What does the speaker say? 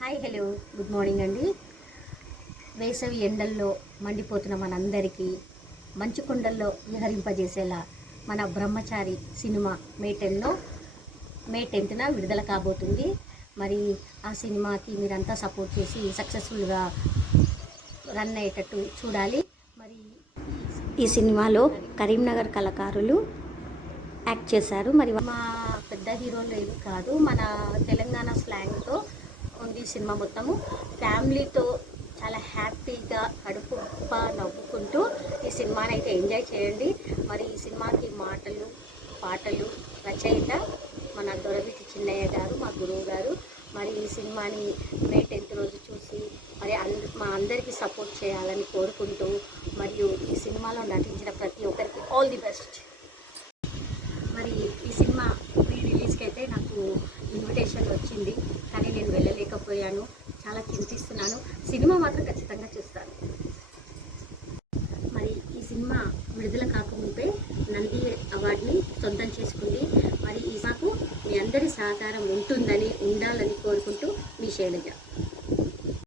Hi hello good morning అండి. వేసవి ఎండల్లో మండిపోతున్న మనందరికీ మంచు కొండల్లో విహరింపజేసేలా మన బ్రహ్మచారి సినిమా మే 10న విడుదల కాబోతుంది. మరి ఆ సినిమాకి మీరంతా సపోర్ట్ చేసి సక్సెస్ఫుల్గా రన్ అయ్యేటట్టు చూడాలి. మరి ఈ సినిమాలో కరీంనగర్ కళాకారులు యాక్ట్ చేశారు. మరి మా పెద్ద హీరోలు ఏమి కాదు, మన తెలంగాణ స్లాంగ్తో ఉంది సినిమా. మొత్తము ఫ్యామిలీతో చాలా హ్యాపీగా కడుపు నవ్వుకుంటూ ఈ సినిమాని అయితే ఎంజాయ్ చేయండి. మరి ఈ సినిమాకి మాటలు పాటలు రచయిత మన దొరవిటి చిన్నయ్య గారు, మా గురువు గారు. మరి ఈ సినిమాని మే 10th రోజు చూసి మరి మా అందరికీ సపోర్ట్ చేయాలని కోరుకుంటూ, మరియు ఈ సినిమాలో నటించిన ప్రతి ఒక్కరికి ఆల్ ది బెస్ట్. మరి ఈ సినిమా ప్రీ రిలీజ్కి అయితే నాకు ఇన్విటేషన్ వచ్చింది, కానీ నేను వెళ్ళలేకపోయాను. చాలా చింతిస్తున్నాను. సినిమా మాత్రం ఖచ్చితంగా చూస్తాను. మరి ఈ సినిమా విడుదల కాకముందే నంది అవార్డుని సొంతం చేసుకుంది. మరి ఈ మాకు మీ అందరి సహకారం ఉండాలని కోరుకుంటూ మీ శైలజ.